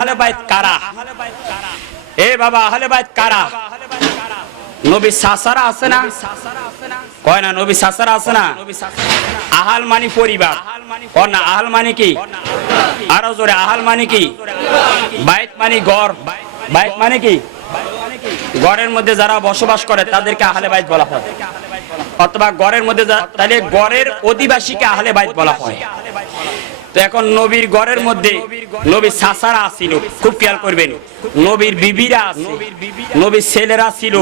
আহলে বাইত কারা? এ বাবা, আহলে বাইত কারা? নবী সাসারা আছে না? কয় না নবী সাসারা আছে না? আহাল মানি পরিবার, কয় না আহাল মানি কি? আরো জোরে, আহাল মানি কি? বাইত মানি ঘর, বাইত মানে কি? ঘরের মধ্যে যারা বসবাস করে তাদেরকে আহলে বাইত বলা হয়, অথবা ঘরের মধ্যে তাহলে ঘরের অধিবাসীকে আহলে বাইত বলা হয়। তো এখন নবীর ঘরের মধ্যে নবীর সাসারা ছিল, খুব খেয়াল করবেন, নবীর বিবিরা আছে, নবীর ছেলেরা ছিল,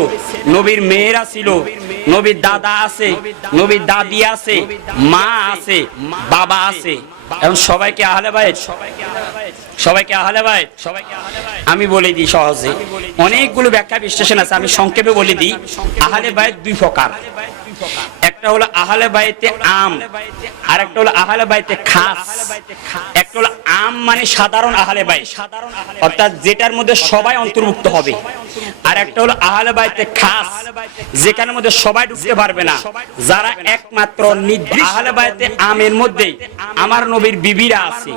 নবীর মেয়েরা ছিল, নবীর দাদা আছে, নবীর দাদি আছে, মা আছে, বাবা আছে। এখন সবাইকে আহলে বাইত, সবাইকে আহলে বাইত। আমি বলে দিই সহজে, অনেকগুলো ব্যাখ্যা বিশ্লেষণ আছে, আমি সংক্ষেপে বলে দিই। আহলে বাইত দুই প্রকার, একটা হলো আহলে বাইতে আম, আর একটা হলো আহলে বাইতে খাস। একটা হলো আম মানে সাধারণ আহলে বাইত, অর্থাৎ যেটার মধ্যে সবাই অন্তর্ভুক্ত হবে। আর একটা হলো আহলে বাইতে খাস, যেখানের মধ্যে সবাই ঢুকতে পারবে না, যারা একমাত্র নির্দিষ্ট। আহলে বাইতে আমের মধ্যে আমার নবীর বিবিরা আছে,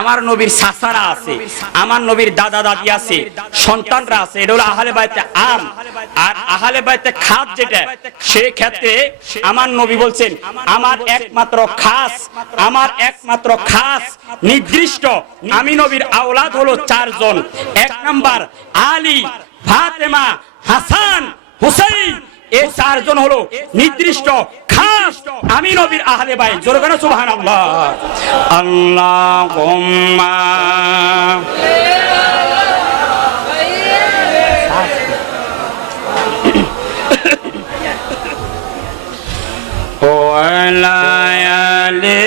আমার নবীর সাসারা আছে, আমার নবীর দাদা দাদি আছে, সন্তানরা আছে, এটা হলো আহলে বাইতে আম। আর আহলে বাইতে খাস যেটা, সেই ক্ষেত্রে আমার নবী বলছেন আমার একমাত্র খাস, আমার একমাত্র খাস নির্দিষ্ট আমি নবীর আওলাদ হলো চারজন। এক নাম্বার আলী, ফাতেমা, হাসান, হুসাইন, এই চারজন হলো নির্দিষ্ট খাস আমি নবীর আহলে বাইত। জোরে বলেন সুবহানাল্লাহ। আল্লাহুম্মা ওয়ালা আলি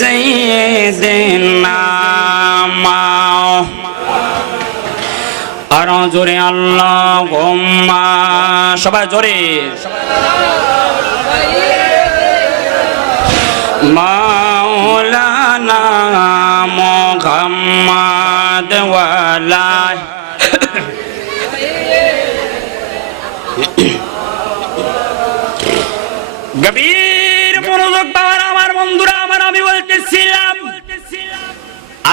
সাইয়্যিদিনা আর জোরে আল্লাহুম্মা, সবাই জোরে, মাওলানা মুহাম্মদ ওয়ালা। গভীর মনোযোগ পাওয়ার আমার বন্ধুরা আমার, আমি বলতেছিলাম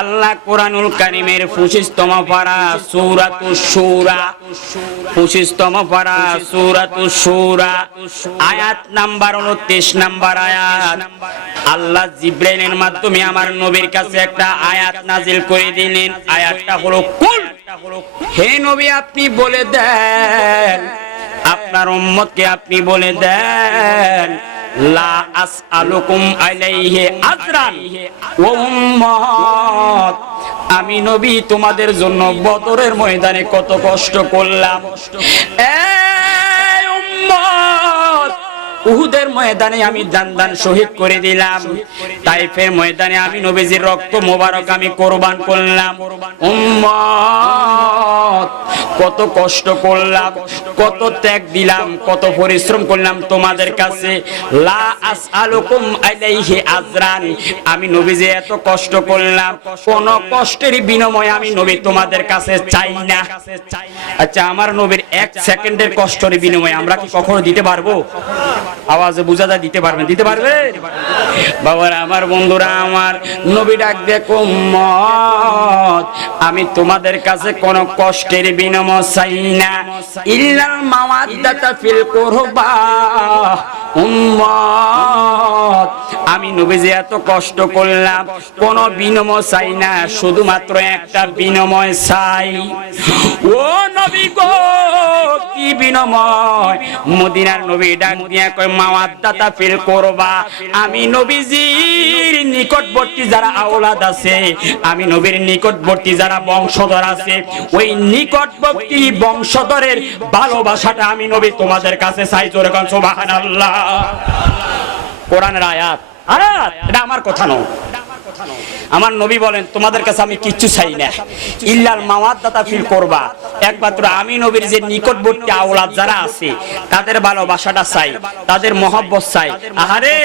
আল্লাহ কোরআনুল কারীমের 25তম পারা সূরাতুশ শূরা, 25তম পারা সূরাতুশ শূরা, আয়াত নাম্বার 29 নাম্বার আয়াত। আল্লাহ জিবরাইলের মাধ্যমে আমার নবীর কাছে একটা আয়াত নাজিল করে দিলেন। আয়াতটা হলো কুল, হে নবী আপনি বলে দেন, আপনার উম্মতকে আপনি বলে দেন, লা আসআলুকুম আলাইহি আজরান, ও উম্মত আমি নবী তোমাদের জন্য বদরের ময়দানে কত কষ্ট করলাম। এই উম্মত উহুদের ময়দানে আমি দান শহীদ করে দিলাম, তাইফের ময়দানে আমি নবীজির রক্ত মোবারক আমি কোরবান করলাম। উম্মত কত কষ্ট করলাম, কত ত্যাগ দিলাম, কত পরিশ্রম করলাম তোমাদের কাছে। লা আসআলুকুম আলাইহি আজরান, আমি নবীজি এত কষ্ট করলাম, কোন কষ্টের বিনিময়ে আমি নবী তোমাদের কাছে চাই না। আচ্ছা আমার নবীর 1 সেকেন্ডের কষ্টের বিনিময়ে আমরা কি কখনো দিতে পারবো? আওয়াজে বুঝা যায় দিতে পারবেন? দিতে পারবে বাবারা আমার, বন্ধুরা আমার, নবী ডাক দেখো উম্মত আমি তোমাদের কাছে কোন কষ্টের বিনিময় চাই না, ইল্লাল মাওয়াদ্দাতা ফিল কুরবা। উম্মত আমি নবীজি এত কষ্ট করলাম, কোন বিনিময় চাই না, শুধুমাত্র একটা বিনিময় চাই। ও নবী গো কি বিনিময়? মদিনার নবী ডাক দিয়া কয় মাওয়াদ্দাতা ফিল কুরবা, আমি নবীজির নিকটবর্তী যারা আওলাদ আছে, আমি নবীর নিকটবর্তী যারা বংশধর আছে, ওই নিকটবর্তী বংশধরের ভালোবাসাটা আমি নবী তোমাদের কাছে চাই। জোরে বলেন সুবহানাল্লাহ। কোরআনের আয়াত, আয়াত এটা আমার কথা নয়, আমার নবী বলেন তোমাদের কাছে আমি কিচ্ছু চাই না, ইল্লাল মাওয়াদ্দাতা ফিল কুরবা, একমাত্র আমি নবীর যে নিকটবর্তী আওলাদ যারা আছে তাদের ভালোবাসাটা চাই, তাদের মহব্বত চাই। আহারে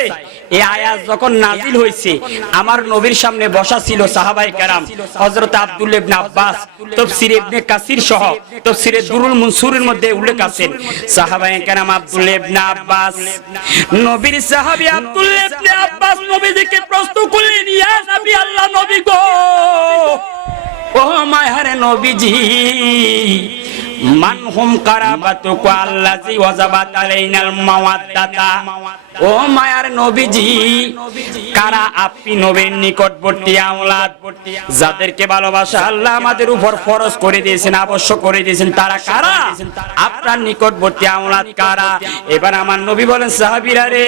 এই আয়াত যখন নাজিল হয়েছে আমার নবীর সামনে বসা ছিল সাহাবায়ে কেরাম, হযরত আব্দুল্লাহ ইবনে আব্বাস, তাফসীর ইবনে কাসির সহ তাফসীরে দুরুল মনসুরের মধ্যে উল্লেখ আছে সাহাবায়ে কেরাম আব্দুল্লাহ ইবনে আব্বাস, নবীর সাহাবী আব্দুল্লাহ ইবনে আব্বাস নবীজিকে প্রশ্ন করলেন, ইয়া নবী আল্লাহ, নবী গো ও মায়ার নবীজি মানহুম কারাবাতুকা আল্লাযী ওয়াজাবাত আলাইনাল মাওয়াদ্দাতা। ও মায়ার নবীজি কারা আপনি নবীর নিকটবর্তী আওলাদ, যাদেরকে ভালোবাসা আল্লাহ আমাদের উপর ফরজ করে দিয়েছেন, আবশ্যক করে দিয়েছেন, তারা কারা? আপনার নিকটবর্তী আওলাদ কারা? এবার আমার নবী বলেন সাহাবীরা রে,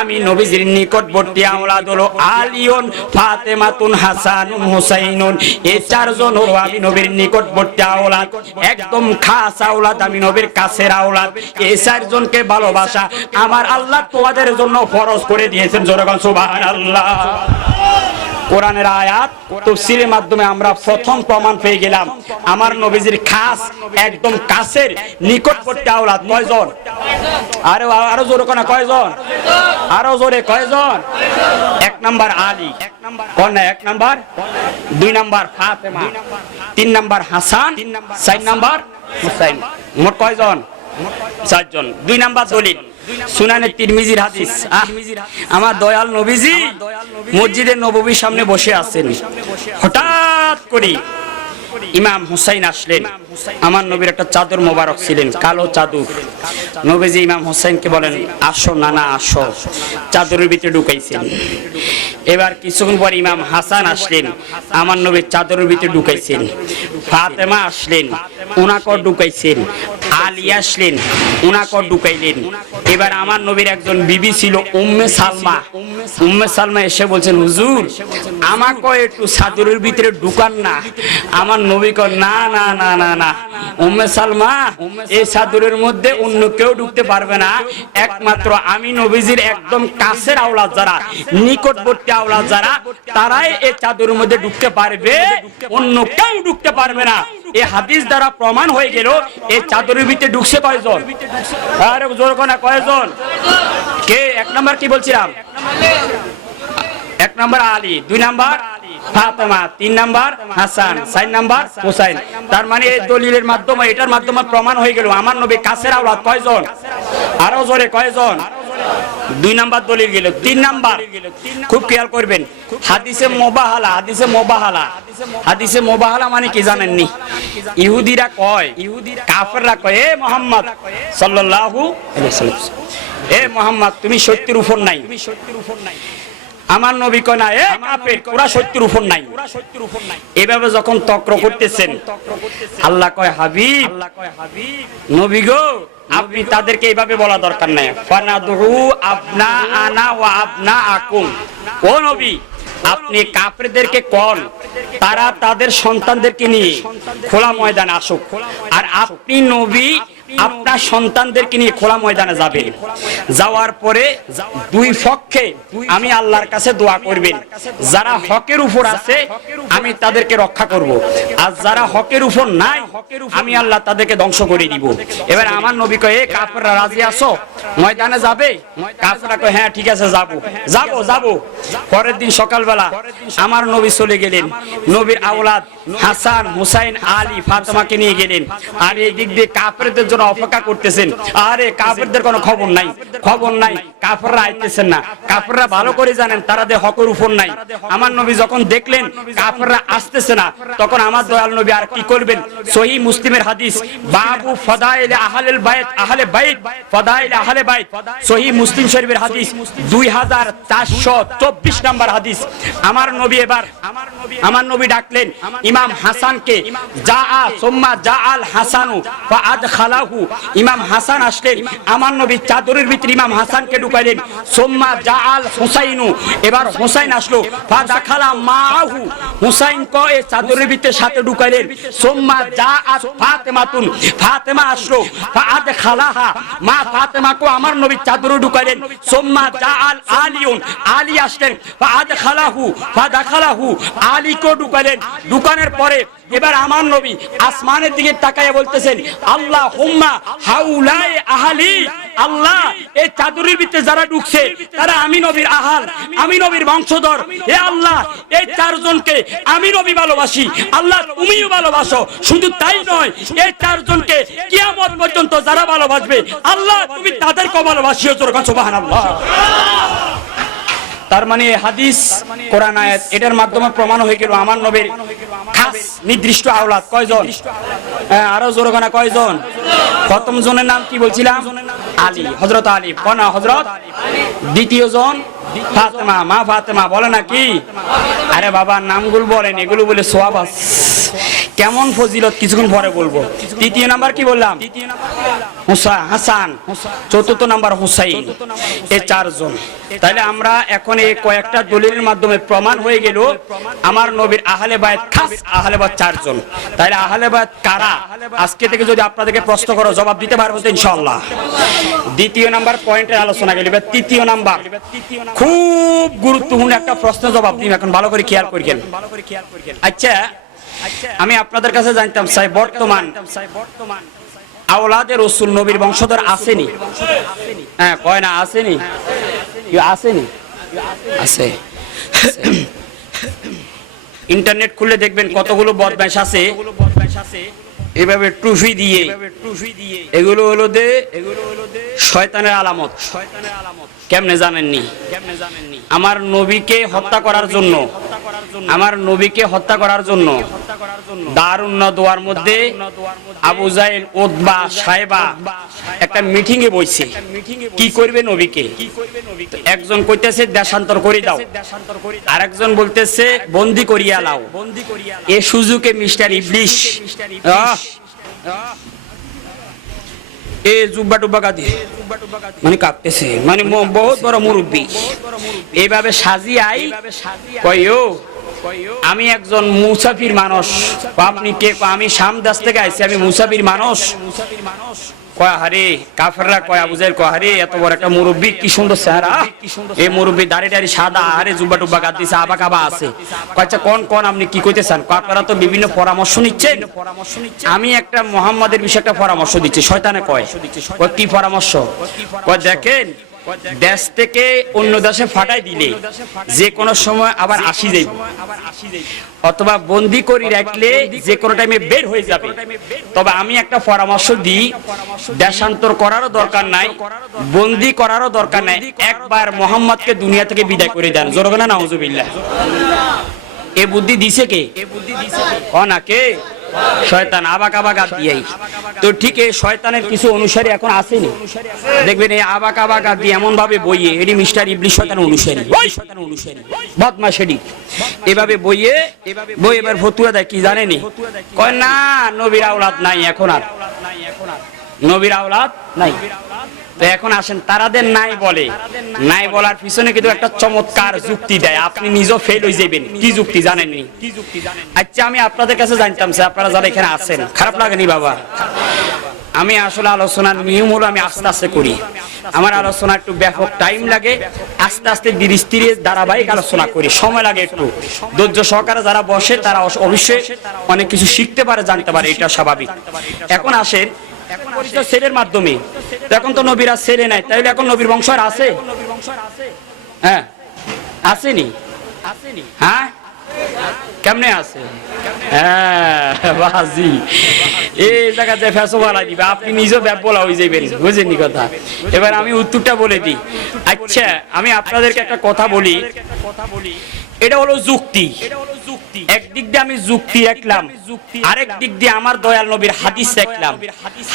আমি নবীজির নিকটবর্তী আওলাদ হলো আলিয়ুন, ফাতেমাতুন, হাসানুন, হুসাইনুন। এই চারজন হলো আমি নবীর নিকটবর্তী আওলাদ, একদম খাস আওলাদ, আমি নবীর কাছের আওলাদ। এই চারজনকে ভালোবাসা আমার আল্লাহ তোমাদের জন্য ফরজ করে দিয়েছেন। জোরে বলেন সুবহানাল্লাহ। কোরআনের আয়াত তাফসীরের মাধ্যমে আমরা প্রথম প্রমাণ পেয়ে গেলাম আমার নবীজির খাস একদম কাছের নিকটবর্তী আওলাদ কয়জন? আরো জোরে কোন কয়জন? আরো জোরে কয়জন? এক নাম্বার আলী, কোন এক নাম্বার, দুই নাম্বার ফাতেমা, তিন নাম্বার হাসান, চার নাম্বার হুসাইন। মোট কয়জন? চারজন। দুই নাম্বার দলিল সুনানে তিরমিজির হাদিস। আমার দয়াল নবীজি মসজিদে নববীর সামনে বসে আছেন, হঠাৎ করে ইমাম হুসাইন আসলেন। আমার নবীর একটা চাদর মোবারক ছিলেন, কালো চাদর। নবীজি ইমাম হুসাইনকে বলেন আসো নানা আসো, চাদরের ভিতরে ঢুকাইছেন। এবার কিছুক্ষণ পর ইমাম হাসান আসলেন, আমার নবীর চাদরের ভিতরে ঢুকাইছেন। ফাতেমা আসলেন, উনাকর ঢুকাইছেন। আলী আসলেন, উনাকর ঢুকাইলেন। এবার আমার নবীর একজন বিবি ছিল উম্মে সালমা। উম্মে সালমা এসে বলছেন হুজুর আমাকে একটু চাদরের ভিতরে ঢুকান না। আমার নবী কয় না না না না না উম্মে সালমা, এই চাদরের মধ্যে অন্য কেউ ঢুকতে পারবে না, একমাত্র আমি নবীজির একদম কাছের আওলাদ যারা, নিকটবর্তী আওলাদ যারা, তারাই এই চাদরের মধ্যে ঢুকতে পারবে, অন্য কেউ ঢুকতে পারবে না। এই হাদিস দ্বারা প্রমাণ হয়ে গেল এই চাদরের ভিতরে ঢুকছে কয়জন? আরে জোর কোনা কয়জন? কে? এক নাম্বার কি বলছিলাম? এক নাম্বার আলী, দুই নাম্বার ফাতেমা, তিন নাম্বার হাসান, চার নাম্বার হুসাইন। তার মানে এই দলিলের মাধ্যমে, এটার মাধ্যমে প্রমাণ হয়ে গেল আমার নবী কাছের আওলাদ কয়জন? আরো জোরে কয়জন? দুই নাম্বার দলিল গেল। তিন নাম্বার খুব খেয়াল করবেন, হাদিসে মুবাহালা। হাদিসে মুবাহালা, হাদিসে মুবাহালা মানে কি জানেননি? ইহুদিরা কয়, কাফেররা কয় এ মুহাম্মদ সাল্লাল্লাহু আলাইহি ওয়াসাল্লাম, এ মুহাম্মদ তুমি সত্যের উপর নাই। আমার নবী কয় না এ কাফের ওরা সত্যের উপর নাই। এভাবে যখন তক্র করতেছেন আল্লাহ কয় হাবিব, নবী গো আপনি তাদেরকে এইভাবে বলা দরকার নাই। ফানাদু আবনা আনা ওয়া আবনা আকুম, ও নবী আপনি কাফেরদেরকে কোন তারা তাদের সন্তানদেরকে নিয়ে খোলা ময়দানে আসুক, আর আপনি নবী আপনার সন্তানদেরকে নিয়ে খোলা ময়দানে যাবেন। যাওয়ার পরে দুই পক্ষে আমি আল্লাহর কাছে দোয়া করবেন, যারা হকের উপর আছে আমি তাদেরকে রক্ষা করব, আর যারা হকের উপর নাই আমি আল্লাহ তাদেরকে ধ্বংস করে দিব। এবার আমার নবী কয় এ কাফেররা রাজি আছো ময়দানে যাবে? কাফেররা কয় হ্যাঁ ঠিক আছে যাব যাব যাব। পরের দিন সকালবেলা আমার নবী চলে গেলেন, নবীর আওলাদ হাসান, হুসাইন, আলী, ফাতেমাকে নিয়ে গেলেন। আর এই দিক দিয়ে কাফেরদের জন্য অপেক্ষা করতেছেন। আরে কাফেরদের কোনো খবর নাই, খবর নাই, কাফেররা আইতেছেন না। কাফেররা ভালো করে জানেন তারা যে হকের উপর নাই। আমার নবী যখন দেখলেন কাফেররা আসতেছে না, তখন আমার দয়াল নবী আর কি করবেন? সহিহ মুসলিমের হাদিস, বাবু ফাদাইল আহলেল বাইত, আহলে বাইত, ফাদাইল আহলে বাইত, সহিহ মুসলিম শরীফের হাদিস 2424 নাম্বার হাদিস। আমার নবী এবার আমার নবী ডাকলেন ইমাম হাসানকে, জাআ সুম্মা জাআল হাসানু ফাআদখালাহু। ইমাম হাসান আসলেন, আমার নবী চাদরের ভিতরে ইমাম হাসানকে ঢুকাইলেন। সুম্মা জাআল হুসাইনু, এবার হুসাইন আসলো, ফাদাখালা মাআহু, হুসাইন কে এই চাদরের ভিতরে সাথে ঢুকাইলেন। সুম্মা জাআত ফাতেমাতুন, ফাতেমা আসলো, ফাআদখালাহা, মা ফাতেমাকে আমার নবী চাদরে ঢুকাইলেন। সুম্মা জাআল আলিউন, আলী আসলেন, ফাআদখালাহু, ফাদাখালাহু, আলীকে ঢুকাইলেন। ঢুকানোর পরে এবার আমার নবী আসমানের দিকে তাকায় বলতেছেন আল্লাহুম্মা হাউলাই আহলি, আল্লাহ এই চাদরের ভিতরে যারা ঢুকছে তারা আমি নবীর আহাল, আমি নবীর বংশধর। হে আল্লাহ এই চারজনকে আমি নবী ভালোবাসি, আল্লাহ তুমিও ভালোবাসো। শুধু তাই নয়, এই চারজনকে কিয়ামত পর্যন্ত যারা ভালোবাসবে আল্লাহ তুমি তাদেরকে ভালোবাসিও। সুবহানাল্লাহ। তার মানে হাদিস কোরআন আয়াত এটার মাধ্যমে প্রমাণ হয়ে গেল আমার নবীর খাস নির্দিষ্ট আওলাদ কয়জন? আরো জোরে গানা কয়জন? প্রথম জনের নাম কি বলছিলাম? আলী, হযরত আলী। কোনা হযরত? দ্বিতীয় জন ফাতেমা, মা ফাতেমা। বলে না কি? আরে বাবা নামগুলো বলেন, এগুলো বলে সওয়াব আছে। কেমন ফজিলত কিছুক্ষণ পরে বলবো। তৃতীয় নাম্বার কি বললাম? হাসান। চতুর্থ নাম্বার হুসাইন। এই চারজন। তাহলে আমরা এখন এই কয়েকটা দলিলের মাধ্যমে প্রমাণ হয়ে গেল আমার নবীর আহলে বায়ত খাস আহলে বায়ত চারজন। তাহলে আহলে বায়ত কারা? আজকে থেকে যদি আপনাদেরকে প্রশ্ন করো জবাব দিতে পারবো তো ইনশাআল্লাহ। দ্বিতীয় নাম্বার পয়েন্টের আলোচনা গেল। এবার তৃতীয় নাম্বার খুব গুরুত্বপূর্ণ একটা প্রশ্নের জবাব দিন, এখন ভালো করে খেয়াল করবেন। আচ্ছা, আমি আপনাদের কাছে জানতাম চাই বর্তমান আওলাদে রাসূল নবীর বংশধর আসেনি? হ্যাঁ কয় না আসেনি? আসেনি? আছে। ইন্টারনেট খুললে দেখবেন কতগুলো বদমাইশ আছে এভাবে টুফি দিয়ে, এগুলো হলো শয়তানের আলামত। কেমনে জানেননি? আমার নবীকে হত্যা করার জন্য, আমার নবীকে হত্যা করার জন্য দারুন নদওয়ার মধ্যে আবু জাহেল, উতবা, সাইবা একটা মিটিং এ বসে কি করবে নবীকে। একজন কইতেছে দেশান্তর করে দাও, আরেকজন বলতেছে বন্দি করিয়া লাও। এ সুযোগে মিস্টার ইবলিশ এ জুব্বা টুব্বা গাদি মানে কাঁপতেছে, মানে বহুত বড় মুরব্বী। এইভাবে সাজিয়াই কইও আমি একজন মুসাফির মানুষ। আপনি কে? আমি শাম দেশ থেকে আইছি, আমি মুসাফির মানুষ। কয় হারে কাফেররা কয় আবু জাহেল কয় হারে এত বড় একটা মুরব্বী, কি সুন্দর চেহারা। এই মুরব্বী দাড়ি টাড়ি সাদা, আরে জুব্বা টুব্বা গাদ দিছে, আবা কাবা আছে। কয়টা কোন আপনি কি কইতেছেন? আপনারা তো বিভিন্ন পরামর্শ নিচ্ছেন। আমি একটা মুহাম্মাদের বিষয়ে একটা পরামর্শ দিচ্ছি। শয়তানে কয় কি পরামর্শ? কয় দেখেন দেশ থেকে অন্য দেশে ফাটাই দিলে যে কোনো সময় আবার আসি যাইব, অথবা বন্দি করে রাখলে যে কোনো টাইমে বের হয়ে যাবে। তবে আমি একটা পরামর্শ দিই, দেশান্তর করারও দরকার নাই, বন্দি করারও দরকার নাই, একবার মুহাম্মদকে দুনিয়া থেকে বিদায় করে দেন। জোরে বলেন নাউজুবিল্লাহ। এ বুদ্ধি দিছে কে? কে? শয়তান আবাক আবাক দিয়াই। তো ঠিক এই শয়তানের কিছু অনুসারী এখন আসেনি, দেখবেন এই আবাক আবাক দিয়ে এমন ভাবে বইয়ে এটি মিস্টার ইবলিশ শয়তানের অনুসারী, ওই শয়তানের অনুসারী বদমাশ এটি এভাবে বইয়ে বই এবার ফতুয়া দেয় কি জানেনি? কয় না নবীর আওলাদ নাই, এখন আর নবীর আওলাদ নাই। তো এখন আসেন তারাদের নাই বলে, নাই বলার পিছনে কিন্তু একটা চমৎকার যুক্তি দেয়, আপনি নিজেও ফেল হয়ে যাবেন। কি যুক্তি জানেননি? আচ্ছা আমি আপনাদের কাছে জানতাম আপনারা যারা এখানে আছেন, খারাপ লাগেনি বাবা? আমি আসলে আলোচনার নিয়ম হলো আমি আস্তে আস্তে করি, আমার আলোচনা একটু ব্যাপক টাইম লাগে, আস্তে আস্তে ধীরে ধীরে ধারাবাহিক আলোচনা করি, সময় লাগে একটু। ধৈর্য সহকারে যারা বসে তারা অবশ্যই অনেক কিছু শিখতে পারে, জানতে পারে, এটা স্বাভাবিক। এখন আসেন ছেলের মাধ্যমে, এখন তো নবীরা ছেলে নাই, তাইলে এখন নবীর বংশ আর আছে? হ্যাঁ আসেনি? হ্যাঁ কেমনে আছে? হ্যাঁ বাজি এই জায়গাতে ফেসো বলা দিবে, আপনি নিজেও ব্যাপ বলা হয়ে যাবেন, বুঝেননি কথা? এবার আমি উত্তরটা বলে দিই। আচ্ছা আমি আপনাদেরকে একটা কথা বলি, এটা হলো যুক্তি। একদিক দিয়ে আমি যুক্তি রাখলাম, আরেক দিক দিয়ে আমার দয়াল নবীর হাদিস রাখলাম।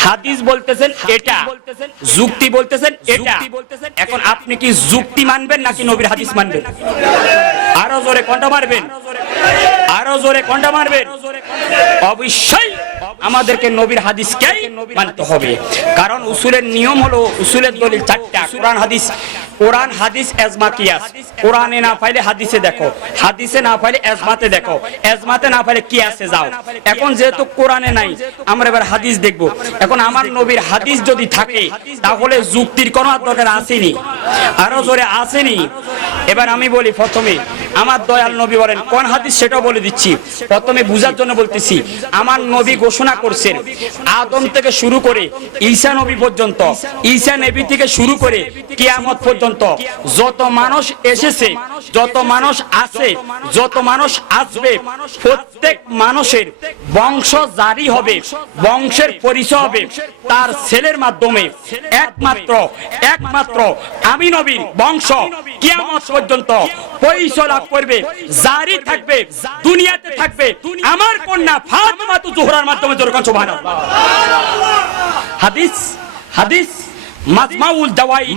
হাদিস বলতেছেন এটা, যুক্তি বলতেছেন এটা। এখন আপনি কি যুক্তি মানবেন নাকি নবীর হাদিস মানবেন? আরো জোরে কোনটা মারবেন? আরো জোরে কোনটা মারবেন? অবশ্যই আমাদেরকে নবীর হাদিসকেই মানতে হবে, কারণ উসুলের নিয়ম হলো, উসুলের দলিল চারটা: কোরআন হাদিস, কোরআন হাদিস এজমা কিয়াস। কোরআনে না পাইলে হাদিসে দেখো, হাদিসে না পাইলে এজমাতে দেখো, এজমাতে না পাইলে কিয়াসে যাও। এখন যেহেতু কোরআনে নাই, আমরা এবার হাদিস দেখব। এখন আমার নবীর হাদিস যদি থাকে তাহলে যুক্তির কোনো দরকার আসেনি, আরো জোরে আসেনি। এবার আমি বলি, প্রথমে আমার দয়াল নবী বলেন কোন হাদিস সেটাও বলে দিচ্ছি। প্রথমে বুঝার জন্য বলতেছি, আমার নবী ঘোষণা করছেন আদম থেকে শুরু করে ঈসা নবী পর্যন্ত, ঈসা নবী থেকে শুরু করে কিয়ামত পর্যন্ত যত মানুষ এসেছে, যত মানুষ আছে, যত মানুষ আসবে, প্রত্যেক মানুষের বংশ জারি হবে, বংশের পরিচয় হবে, তার ছেলের মাধ্যমে একমাত্র আমি নবীর বংশ কিয়ামত পর্যন্ত পরিচয় লাভ করবে, জারি থাকবে, দুনিয়াতে থাকবে আমার কন্যা ফাতেমা জোহরার মাধ্যমে। যেরকম সুবহানাল্লাহ। হাদিস মাজমাউল দাওয়াই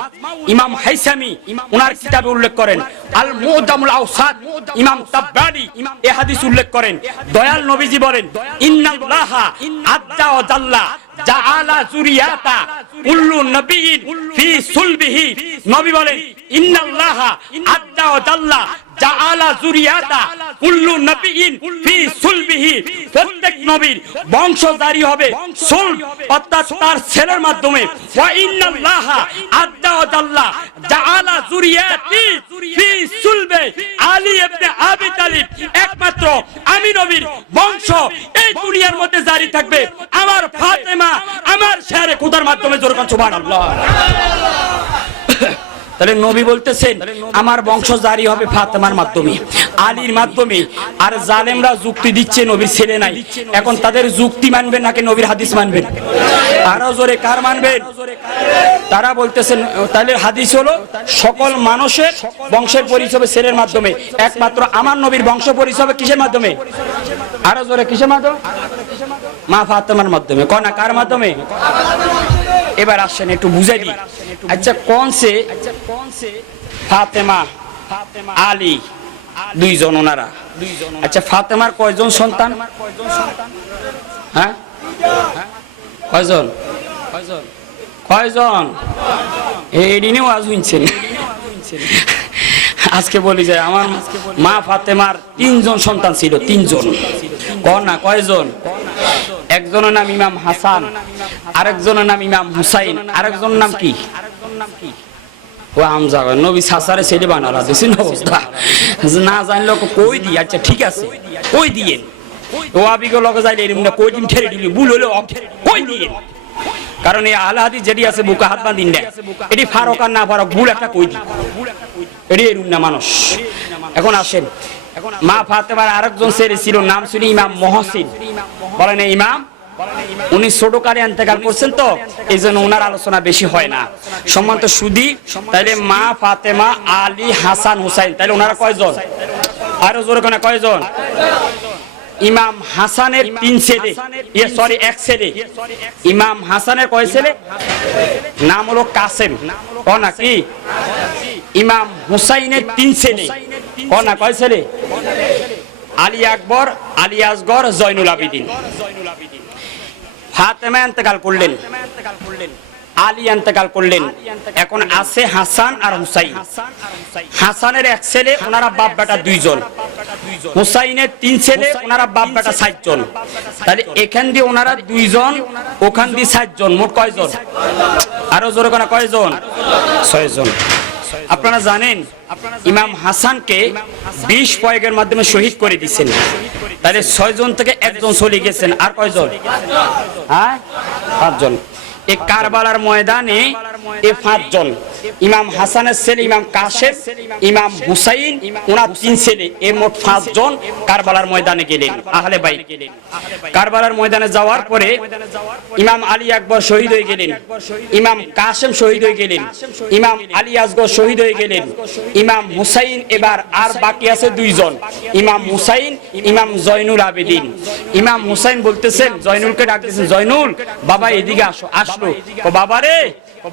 ইমাম হাইসামি ওনার কিতাবে উল্লেখ করেন, আল মুদামুল আওসাদ ইমাম তাবরানি এই হাদিস উল্লেখ করেন। দয়াল নবীজি বলেন, ইন্নাল্লাহা আজ্জা ওয়া জাল্লা জাআলা যুরিয়াতা কুল্লু নবিয়্যিন ফি সুলবিহি। নবী বলেন, ইন্নাল্লাহা আজ্জা ওয়া জাল্লা জাআলা যুরিয়াতা কুল্লু নবিয়্যিন ফি সুলবিহি। প্রত্যেক নবীর বংশ জারি হবে সুলব অর্থাৎ তার ছেলের মাধ্যমে। ওয়া ইন্নাল্লাহা আজ্জা ওয়া জাল্লা জাআলা যুরিয়াতি ফি সুলবে আলী ইবনে আবি তালিব। একমাত্র আমি নবীর বংশ এই দুনিয়ার মধ্যে জারি থাকবে আমার ফাতেমা, আমার শেরে খোদার মাধ্যমে। যেরকম সুবহানাল্লাহ। তাহলে নবী বলতেছেন আমার বংশ জারি হবে ফাতেমার মাধ্যমে, আলীর মাধ্যমে। আর জালেমরা যুক্তি দিচ্ছে নবীর ছেলে নাই। এখন তাদের যুক্তি মানবেন নাকি নবীর হাদিস মানবেন? আরো জোরে কার মানবেন? তারা বলতেছেন তাহলে হাদিস হলো সকল মানুষের বংশের পরিচয় ছেলের মাধ্যমে, একমাত্র আমার নবীর বংশ পরিচয় কিসের মাধ্যমে? আরো জোরে কিসের মাধ্যমে? মা ফাতেমার মাধ্যমে। কনা কার মাধ্যমে? এবার আসেন একটু বুঝাই দিই। আচ্ছা কোন সে ফাতেমা আলী দুইজন ওনারা। আচ্ছা ফাতেমার কয়জন সন্তান? হ্যাঁ কয়জন? কয়জন? এই দিনেও আজ শুনছেন। আজকে বলি যায় আমার মা ফাতেমার 3 জন সন্তান ছিল, 3 জন। কনা কয়জন? একজনের নাম ইমাম হাসান, আরেকজনের নাম ইমাম হুসাইন, আরেকজনের নাম কি? ও হামজা। নবী সাসারে ছেলে বানালা দিছেন অবস্থা না জানলে কই দি। আচ্ছা ঠিক আছে কই দিয়েন। ও আবিগো লগে যাইলে এরকম না কই দিন ছেড়ে দিলি ভুল হলো কই দিয়েন। কারণ এই আহলে হাদিস যেটি আছে বুকে হাত বাঁধিন না, এটি ফারক আর না ফারক ভুল একটা কই দি, এটি এরকম না মানুষ। এখন আসেন মা ফাতেমার আরেকজন ছেলে ছিল, নাম ছিল ইমাম মহসিন। বলেন ইমাম, উনি ছোট কালে ইন্তেকাল করছেন তো এই জন্য ওনার আলোচনা বেশি হয় না। সম্মানিত সুধী, তাইলে মা ফাতেমা আলী হাসান হুসাইন, তাইলে ওনারা কয়জন? আরো জোরে কোনা কয়জন? ইমাম হাসানের 3 ছেলে, সরি 1 ছেলে। ইমাম হাসানের কয় ছেলে? নাম হলো কাসেম। কনা কি? ইমাম হুসাইনের 3 ছেলে। কনা কয় ছেলে? আলী আকবর, আলী আসগর, জয়নুল আবেদিন। ফাতেমা ইন্তেকাল করলেন, আলী ইন্তেকাল করলেন। এখন আছে হাসান আর হুসাইন। হাসানের 1 ছেলে, ওনারা বাপ বেটা 2 জন। হুসাইনের 3 ছেলে, ওনারা বাপ বেটা 7 জন। তাহলে এখান দিয়ে ওনারা 2 জন, ওখান দিয়ে 7 জন, মোট কয়জন? আরো জোরে কোনা কয়জন? 6 জন। আপনারা জানেন ইমাম হাসানকে 20 পয়গের মাধ্যমে শহীদ করে দিয়েছেন। তাহলে 6 জন থেকে 1 জন চলে গেছেন। আর কয়জন? হ্যাঁ 5 জন। এই কারবালার ময়দানে এই 5 জন, ইমাম হাসানের ছেলে ইমাম কাসেম, ইমাম হুসাইন, ওনার 3 ছেলে, এই মোট 5 জন কারবালার ময়দানে গেলেন। আহলে বাইত কারবালার ময়দানে যাওয়ার পরে ইমাম আলী আকবর শহীদ হয়ে গেলেন, ইমাম কাসেম শহীদ হয়ে গেলেন, ইমাম আলী আসগর শহীদ হয়ে গেলেন, ইমাম হুসাইন। এবার আর বাকি আছে 2 জন, ইমাম হুসাইন, ইমাম জয়নুল আবেদিন। ইমাম হুসাইন বলতেছেন, জয়নুলকে ডাকতেছেন, জয়নুল বাবা এদিকে আসো। আসলো, ও বাবা রে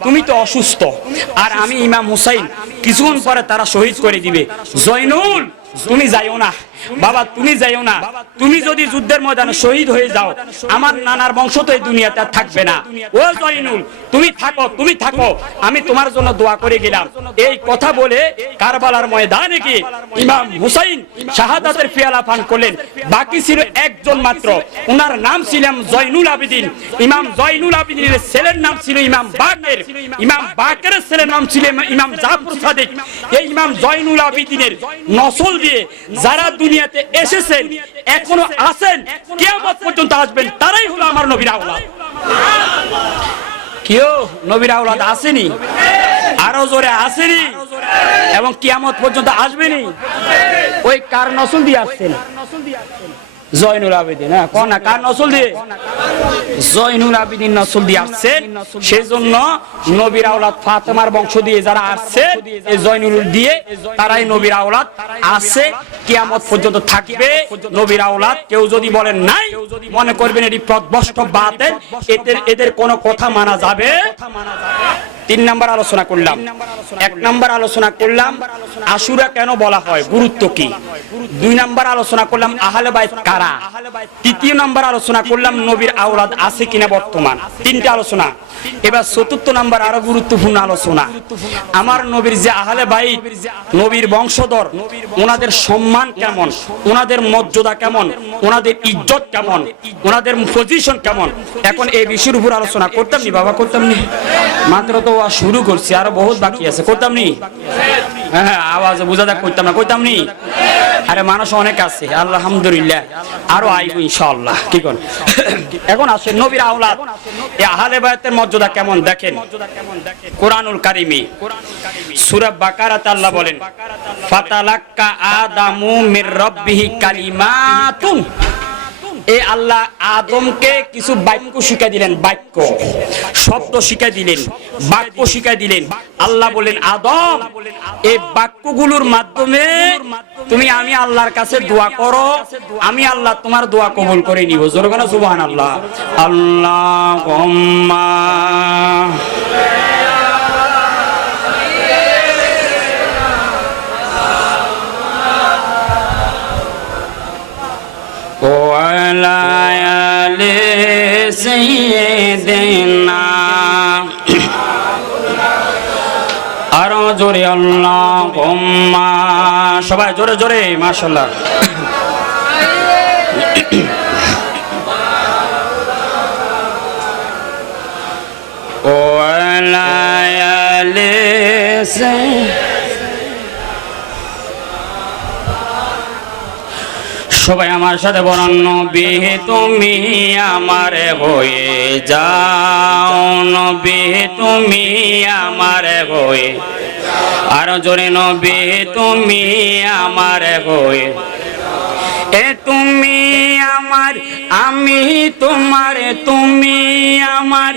তুমি তো অসুস্থ, আর আমি ইমাম হুসাইন, কিছুক্ষণ পরে তারা শহীদ করে দিবে। জয়নুল তুমি যাইও না বাবা, তুমি যাইও না। তুমি যদি যুদ্ধের ময়দানে শহীদ হয়ে যাও আমার নানার বংশ তো এই দুনিয়াতে থাকবে না। ও জয়নুল তুমি থাকো, তুমি থাকো, আমি তোমার জন্য দোয়া করে গেলাম। এই কথা বলে কারবালার ময়দানে গিয়ে ইমাম হুসাইন শাহাদাতের পেয়ালা পান করলেন। বাকি ছিল 1 জন মাত্র, ওনার নাম ছিল জয়নুল আবেদিন। ইমাম জয়নুল আবেদিনের ছেলের নাম ছিল ইমাম বাকের, ইমাম বাকেরের ছেলের নাম ছিল ইমাম জাফর সাদিক। এই ইমাম জয়নুল আবেদিনের নসল দিয়ে যারা দুনিয়াতে এসেছেন, এখনো আছেন, কিয়ামত পর্যন্ত আসবেন, তারাই হলো আমার নবীর আওলাদ। কেউ নবীর আওলাদ আসেনি? আরো জোরে আসেনি? এবং কিয়ামত পর্যন্ত আসবেনি? ওই কার নসল দিয়ে আসছেন? জয়নুল আবেদিন, হ্যাঁ কোন না কার নসল দিয়ে? জয়নুল আবেদিন নসল দিয়ে আসছেন। সেজন্য নবীর আওলাদ ফাতেমার বংশ দিয়ে যারা আসছে, এই জয়নুল দিয়ে তারাই নবীর আওলাদ আছে, কিয়ামত পর্যন্ত থাকবে নবীর আওলাদ। কেউ যদি বলেন নাই, মনে করবেন এটি পথভ্রষ্ট বাতেল, এদের কোনো কথা মানা যাবে। 3 নাম্বার আলোচনা করলাম। 1 নাম্বার আলোচনা করলাম আশুরা কেন বলা হয়, গুরুত্ব কি। 2 নাম্বার আলোচনা করলাম আহলে বাইত কারা। 3 নাম্বার আলোচনা করলাম নবীর আওলাদ আছে কিনা বর্তমান। 3টা আলোচনা। এবার 4 নাম্বার আরো গুরুত্বপূর্ণ আলোচনা, আমার নবীর যে আহলে বাইত, নবীর বংশধর, ওনাদের সম্মান কেমন, ওনাদের মর্যাদা কেমন, ওনাদের ইজ্জত কেমন, ওনাদের পজিশন কেমন। এখন এই বিষয়ের উপর আলোচনা করতাম নি বাবা, করতাম নি? মাত্র তো শুরু করছি, আরো বহুত বাকি আছে, করতাম নি? হ্যাঁ আওয়াজ বোঝা যাক, করতাম না, করতাম নি? আরে মানুষ অনেক আছে আলহামদুলিল্লাহ, আরো আইব ইনশাআল্লাহ। কি কোন? এখন আসে নবীর আওলাদ এই আহলে বাইতের মর্যাদা কেমন দেখেন। কোরআনুল কারীমে সূরা বাকারাতে আল্লাহ বলেন, ফাতালাক্কা আদামু মির রাব্বিহি কালিমাতুন। এই আল্লাহ আদমকে কিছু বাক্য শিখাই দিলেন, বাক্য শব্দ শিখাই দিলেন, বাক্য শিখাই দিলেন। আল্লাহ বলেন, আদম এই বাক্যগুলোর মাধ্যমে তুমি আমি আল্লাহর কাছে দোয়া করো, আমি আল্লাহ তোমার দোয়া কবুল করে নিব। জোরে বলো সুবহানাল্লাহ। আল্লাহুম্মা ওয়ালা আলি সাইয়্যিদিনা। আরো জোরে আল্লাহুম্মা, সবাই জোরে জোরে মাশাআল্লাহ। ওয়ালা আলি সাইয়্যিদিনা। সবাই আমার সাথে বলেন, নবী তুমি আমার হয়ে যাও, নবী তুমি আমার হয়ে। আরো জোরে, নবী তুমি আমার হয়ে। এ তুমি আমার, আমি তোমার, তুমি আমার,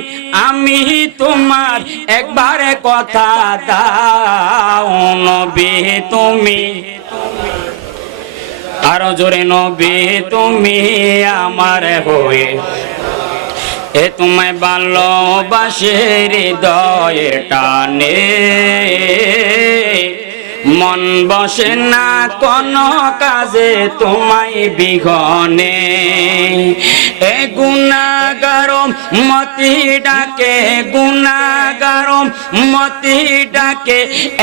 আমি তোমার, একবার কথা দাও, নবী তুমি। আরো জোরে, নবী তুমি আমার হয়ে। এ তোমায় ভালোবাসে হৃদয়ের টানে, মন বসে না কোনো কাজে তোমায় বিঘনে। এ গুনাহগার মতি ডাকে, গুনাহগার মতি ডাকে,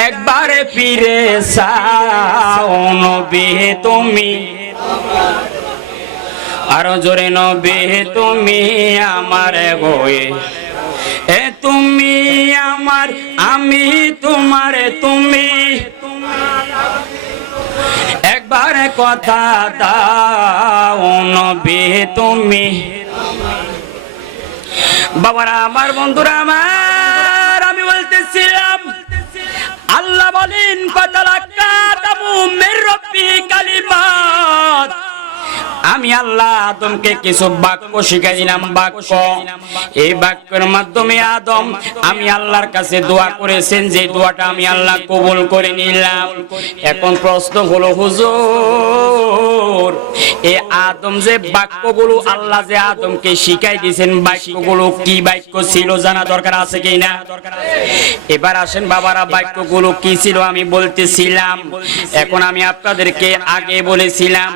একবার ফিরে চাও, নবী তুমি। আরো জোরে, নবী তুমি আমার হয়ে। এ তুমি আমার, আমি তোমার, তুমি একবার কথা দাও, নবী তুমি। বাবারা আমার, বন্ধুরা আমার, আমি বলতেছিলাম আল্লাহ বলেন, ফাতালাক্কা আদামু মির রাব্বিহি কালিমাত। আমি আল্লাহ আদমকে কিছু বাক্য শিখাই দিলাম, বাক্য। এই বাক্যের মাধ্যমে আদম আমি আল্লাহর কাছে দোয়া করেছেন, যে দোয়াটা আমি আল্লাহ কবুল করে নিলাম। এখন প্রশ্ন হলো, হুজুর এই আদম যে বাক্যগুলো আল্লাহ যে আদমকে শিখাই দিয়েছেন, বাক্যগুলো কি বাক্য ছিল জানা দরকার আছে কি না? এবার আসেন বাবারা, বাক্যগুলো কি ছিল আমি বলতেছিলাম। এখন আমি আপনাদেরকে আগে বলেছিলাম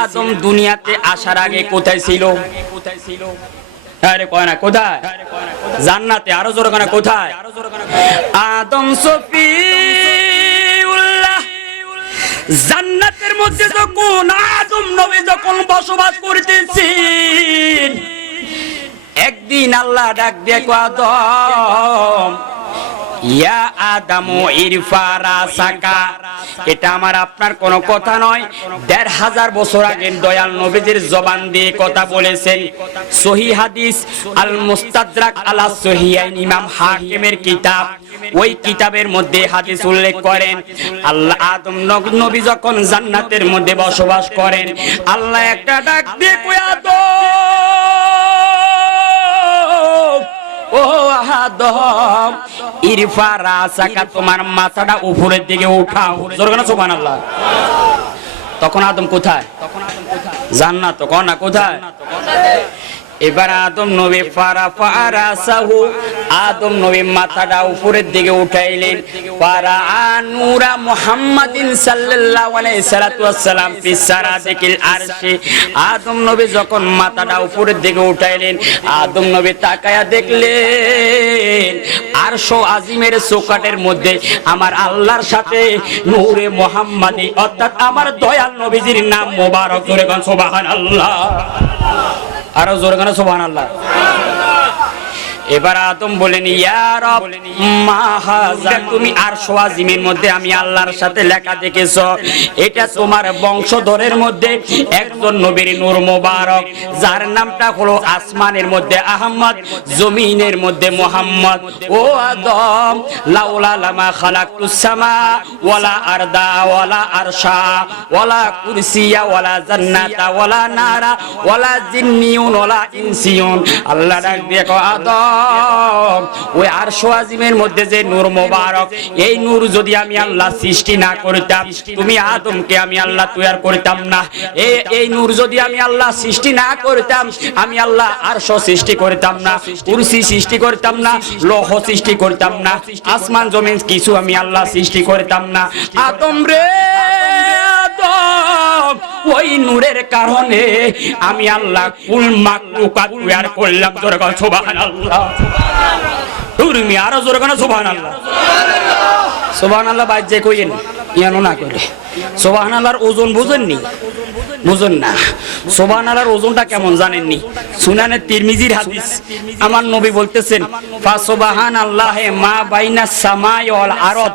আদম দুনিয়াতে আসার আগে কোথায় ছিল? আরে কয় না কোথায়? জান্নাতে। আরো জোরে কয় না কোথায়? আদম সফিউল্লাহ জান্নাতের মধ্যে যখন আদম নবী যখন বসবাস করতেছেন, একদিন আল্লাহ ডাক দিয়ে কয়, আদম ইয়া আদামু ইরফা রাসাকা, এটা আমার আপনার কোনো কথা নয়। ১৫০০ বছর আগে দয়াল নবীজির জবান দিয়ে কথা বলেছেন। সহিহ হাদিস আল মুস্তাদরাক আলা সহিহাইন, ইমাম হাকিমের কিতাব, ওই কিতাবের মধ্যে হাদিস উল্লেখ করেন, আল্লাহ আদম নবী যখন জান্নাতের মধ্যে বসবাস করেন, আল্লাহ একটা ডাক দিয়ে কয়, আদম ও আদম ইরফা রাসাকা, তোমার মাথাটা উপরের দিকে উঠাও। জোরে বলেন সুবহানাল্লাহ। তখন আদম কোথায়? জান্নাত। কোন না কোথায়? এবার আদম নবী ফারাফারাসাহু, আদম নবী মাথাটা উপরের দিকে উঠাইলেন। ফারাআনুরা মুহাম্মাদিন সাল্লাল্লাহু আলাইহি সাল্লাতু ওয়াসসালাম ফি সারাদিকিল আরশি, আদম নবী যখন মাথাটা উপরের দিকে উঠাইলেন, আদম নবী তাকায়া দেখলেন আরশ আজিমের চৌকাঠের মধ্যে আমার আল্লাহর সাথে নূরে মুহাম্মাদি, অর্থাৎ আমার দয়াল নবীজির নাম মোবারক। করে গান সুবহানাল্লাহ, আরো জোরে গান সুবহানাল্লাহ। এবার আদম বলেন, ইয়া রব মা হাযা, তুমি আরশ আজিমের মধ্যে আমি আল্লাহর সাথে লেখা দেখেছো, এটা তোমার বংশধরের মধ্যে একজন নবীর নূর মোবারক, যার নামটা হলো আসমানের মধ্যে আহমদ, জমিনের মধ্যে মুহাম্মদ। ও আদম, লাউলা লামা খালাকতুস সামা ওয়ালা আরদা ওয়ালা আরশা ওয়ালা কুরসিয়া ওয়ালা জান্নাতা ওয়ালা নারা ওয়ালা জিন্নিয়ুন ওয়ালা ইনসিয়ুন। আল্লাহ ডাক দিয়ে কয়, আদম ওই আরশ আজিমের মধ্যে যে নূর মোবারক, এই নূর যদি আমি আল্লাহ সৃষ্টি না করতাম, তুমি আদমকে আমি আল্লাহ তৈরি করতাম না। এই নূর যদি আমি আল্লাহ সৃষ্টি না করতাম, আমি আল্লাহ আরশ সৃষ্টি করতাম না, কুরসি সৃষ্টি করতাম না, লৌহ সৃষ্টি করতাম না, আসমান জমিন কিছু আমি আল্লাহ সৃষ্টি করতাম না। আদম রে আদম, ওই নূরের কারণে আমি আল্লাহ কুল মাখলুকাত তৈরি করলাম। জোরে বল সুবহানাল্লাহ। তুমি আরো জোরে বল সুবহানাল্লাহ। সুবহানাল্লাহ বাজে কইেন ইয়ানো না কইলে সুবহানাল্লাহর ওজন বুঝেননি? বুঝুন না। সুবহানাল্লাহর ওজনটা কেমন জানেননি? সুনানে তিরমিজির হাদিস, আমার নবী বলতেছেন, ফা সুবহানাল্লাহি মা বাইনাস সামাই ওয়াল আরদ,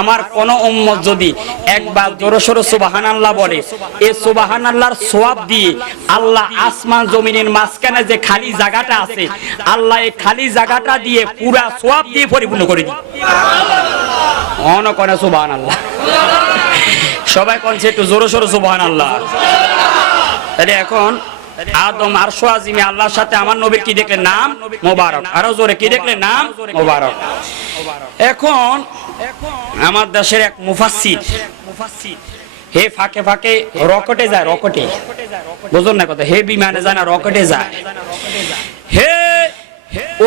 আমার কোন উম্মত যদি একবার জোরে সোরে সুবহানাল্লাহ বলে, এই সুবহানাল্লাহর সওয়াব দিয়ে আল্লাহ আসমান জমিনের মাঝখানে যে খালি জায়গাটা আছে, আল্লাহ এই খালি জায়গাটা দিয়ে পুরা সওয়াব দিয়ে পরিপূর্ণ করে দিই। অন কোন সুবহানাল্লাহ, সবাই কোনছে একটু জোরে সোরে সুবহানাল্লাহ। তাহলে এখন আদম আরশ আজিমে আল্লাহর সাথে আমার নবীর কি দেখলেন? নাম মোবারক। আরো জোরে কি দেখলেন? নাম মোবারক। এখন আমার দেশের এক মুফাসসির, হে ফাঁকে ফাঁকে রকেটে যায়, রকেটে, বুঝুন না কথা, হে বিমানে যায় না, রকেটে যায়। হে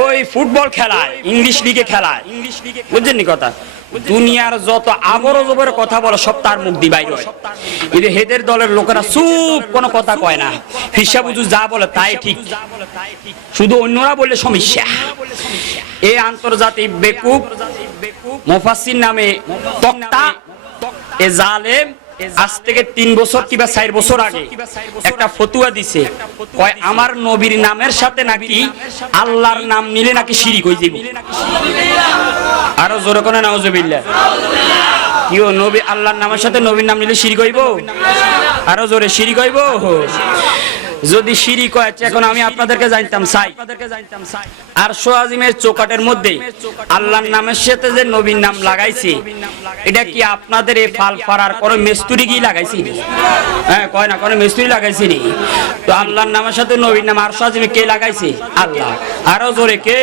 ওই ফুটবল খেলায়, ইংলিশ লিগে খেলায়, বুঝছেন নি কথা, দুনিয়ার যত আবরো জবরের কথা বলে সব তার মুখ দিয়ে বাইর হয়। কিন্তু হেদের দলের লোকেরা চুপ, কোনো কথা কয় না, হিসাব বুঝু যা বলে তাই ঠিক, শুধু অন্যরা বললে সমস্যা। এই আন্তর্জাতিক বেকুব মুফাসসির নামে তক্তা, এ জালেম আজ থেকে 3 বছর কিংবা 4 বছর আগে একটা ফতুয়া দিছে, কয় আমার নবীর নামের সাথে নাকি আল্লাহর নাম নিলে নাকি শিরিক হয়ে যাবে। আরো জোরে কোন নাউজুবিল্লাহ। কিও নবী আল্লাহর নামের সাথে নবীর নাম নিলে শিরিক হইব? আরো জোরে শিরিক হইব? যদি শিরিক হয়, এখন আমি আপনাদেরকে জানতাম চাই, আরশ আজিমের চৌকাঠের মধ্যে আল্লাহর নামের সাথে যে নবীর নাম লাগাইছে, এটা কি আপনাদের এই ফাল পাড়ার কোন মিস্ত্রি কি লাগাইছে? হ্যাঁ কয় না, কোন মিস্ত্রি লাগাইছে নি? তো আল্লাহর নামের সাথে নবীর নাম আরশ আজিমে কে লাগাইছে? আল্লাহ। আরো জোরে কে?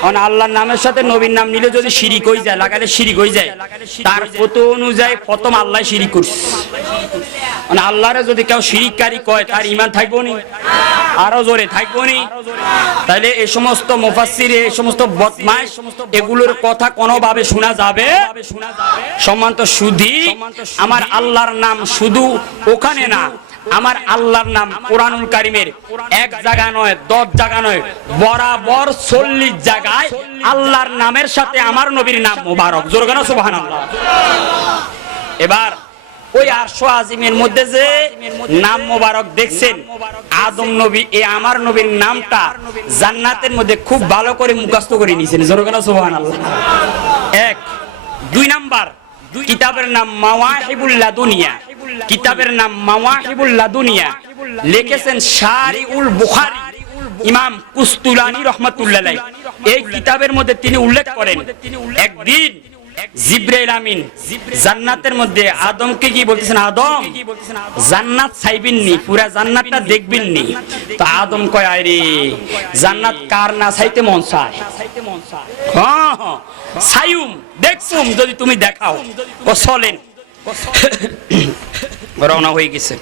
কারণ আল্লাহর নামের সাথে নবীর নাম নিলে যদি শিরিক হয়ে যায়, লাগালে শিরিক হয়ে যায়, তার ফতো অনুযায়ী প্রথম আল্লাহ শিরিক করছে। মানে আল্লাহরে যদি কেউ শিরিককারী কয়, তার ঈমান থাকবো নি? আরো জোরে থাকবো নি? তাহলে এই সমস্ত মুফাসসির, এই সমস্ত বদমাশ, এগুলোর কথা কোনোভাবে শোনা যাবে? সম্মানিত সুধী, আমার আল্লাহর নাম শুধু ওখানে না, আমার আল্লাহর নাম কোরআনুল কারীমের 1 জায়গা নয়, 10 জায়গা নয়, বরাবর 40 জায়গায় আল্লাহর নামের সাথে আমার নবীর নাম মোবারক। জোরে বলেন সুবহানাল্লাহ। এবার ওই আরশ আজিমের মধ্যে যে নাম মোবারক দেখছেন আদম নবী, এই আমার নবীর নামটা জান্নাতের মধ্যে খুব ভালো করে মুখস্থ করে নিয়েছেন। জোরে বলেন সুবহানাল্লাহ। এক। দুই নাম্বার, কিতাবের নাম মাওয়াহিবুল লাদুনিয়া। কিতাবের নাম মাওয়াহিবুল লাদুনিয়া, লিখেছেন শারিউল বুখারী ইমাম কুস্তুলানী রাহমাতুল্লাহ আলাইহি। এই কিতাবের মধ্যে তিনি উল্লেখ করেন একদিন জিবরাইল আমিন জান্নাতের মধ্যে আদমকে কি বলতেছেন, আদম জান্নাত চাইবেন নি, পুরা জান্নাতটা দেখবেন নি? তো আদম কয়, আরে জান্নাত কার না চাইতে মন চায়? হ্যাঁ হ্যাঁ চাইুম, দেখুম যদি তুমি দেখাও। ও চলেন, রওনা হয়ে গেছে,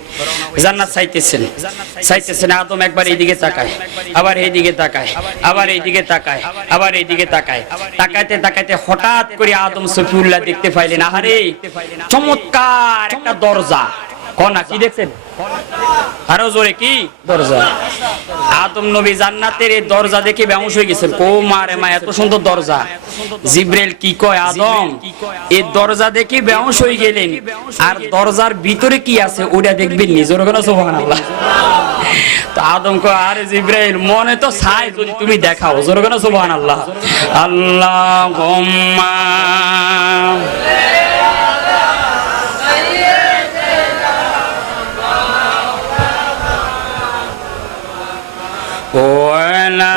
জান্নাত চাইতেছেন। আদম একবার এইদিকে তাকায়, আবার এইদিকে তাকায়, আবার এইদিকে তাকায়, আবার এইদিকে তাকায়। তাকাইতে তাকাইতে হঠাৎ করে আদম সফিউল্লাহ দেখতে পাইলেন, আহারে চমৎকার একটা দরজা। কোনা কি দেখছেন? আরো জোরে, কি দরজা? আদম নবী জান্নাতের এই দরজা দেখে বেহুশ হয়ে গেছেন। ও মারে মা, এত সুন্দর দরজা! জিবরাইল কি কয়, আদম এই দরজা দেখে বেহুশ হয়ে গেলেন, আর দরজার ভিতরে কি আছে ওটা দেখবেন নি? জোরে বলেন সুবহানাল্লাহ। তো আদম কয়, আরে জিবরাইল মনে তো চাই যদি তুমি দেখাও। জোরে বলেন সুবহানাল্লাহ। আল্লাহুম্মা ওয়ালা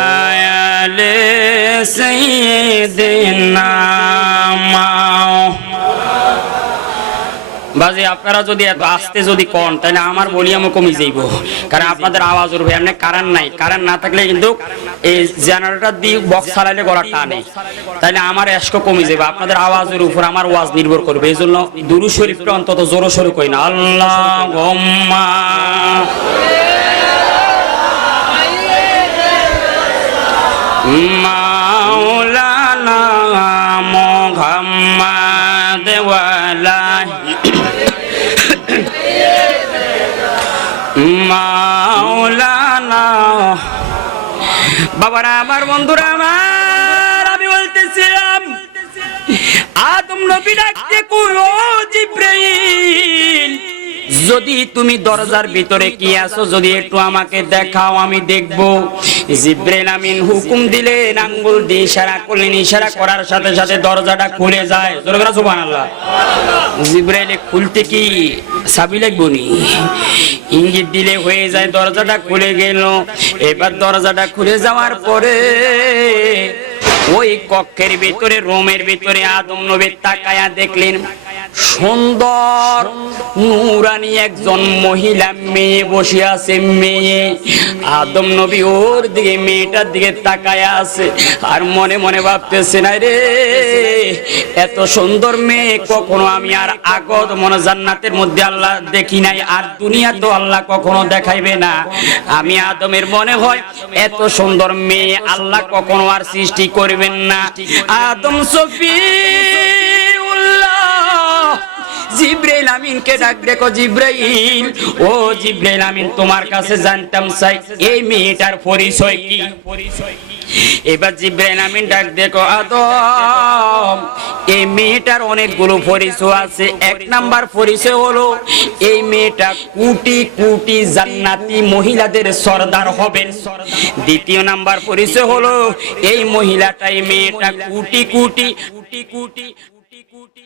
আলি সাইয়্যিদিনা বাজি। আপনারা যদি এত আস্তে যদি কন তাহলে আমার ভলিউমও কমে যাইব, কারণ আপনাদের আওয়াজ উঠবে। এমনি কারেন্ট নাই, কারেন্ট না থাকলে কিন্তু এই জেনারেটর দিয়ে বক্স চালাইলে গলা টানে, তাহলে আমার এসকো কমে যাবে। আপনাদের আওয়াজের উপর আমার ওয়াজ নির্ভর করবে। এই জন্য দুরূদ শরীফটা অন্তত জোরে সোরে কই না, আল্লাহুম্মা মাওলানা মুহাম্মাদ ওয়ালা মাওলানা। বাবারা আমার, বন্ধুরা আমার, আমি বলতেছিলাম আদম নবী ডাকতে কইলো, জিবরাইল যদি তুমি দরজার ভিতরে কি আছো যদি একটু আমাকে দেখাও, আমি দেখব। জিবরাইল আমিন হুকুম দিলেন, আঙ্গুল দিয়ে ইশারা করলেন, ইশারা করার সাথে সাথে দরজাটা খুলে যায়। জোরে বলেন সুবহানাল্লাহ। জিবরাইল খুলতে কি চাবি লাগবে নি? ইঙ্গিত দিলে হয়ে যায়, দরজাটা খুলে গেল। এবার দরজাটা খুলে যাওয়ার পরে ওই কক্ষের ভিতরে, রুমের ভিতরে আদম নবী তাকায়া দেখলেন সুন্দর নূরানী একজন মহিলা মেয়ে বসে আছে। মেয়ে আদম নবী ওর দিকে, মেয়েটার দিকে তাকায়া আছে, আর মনে মনে ভাবতেছে, না রে এত সুন্দর মেয়ে কখনো আমি আর আগত মনে জান্নাতের মধ্যে আল্লাহ দেখি নাই, আর দুনিয়া তো আল্লাহ কখনো দেখাইবে না। আমি আদমের মনে হয় এত সুন্দর মেয়ে আল্লাহ কখনো আর সৃষ্টি করবেন না। আদম সফিউল্লাহ জিবরাইল আমিনকে ডাক দেখো, জিবরাইল ও জিবরাইল আমিন তোমার কাছে জানতাম চাই এই মেয়েটার পরিচয় কি? এবার জিবরাইল আমিন ডাক দেখো, আদম এই মেয়েটার অনেকগুলো পরিচয় আছে। এক নাম্বার পরিচয় হলো এই মেয়েটা কোটি কোটি জান্নাতি মহিলাদের সরদার হবেন। দ্বিতীয় নাম্বার পরিচয় হলো এই মহিলাটাই, মেয়েটা কোটি কোটি কোটি কোটি কোটি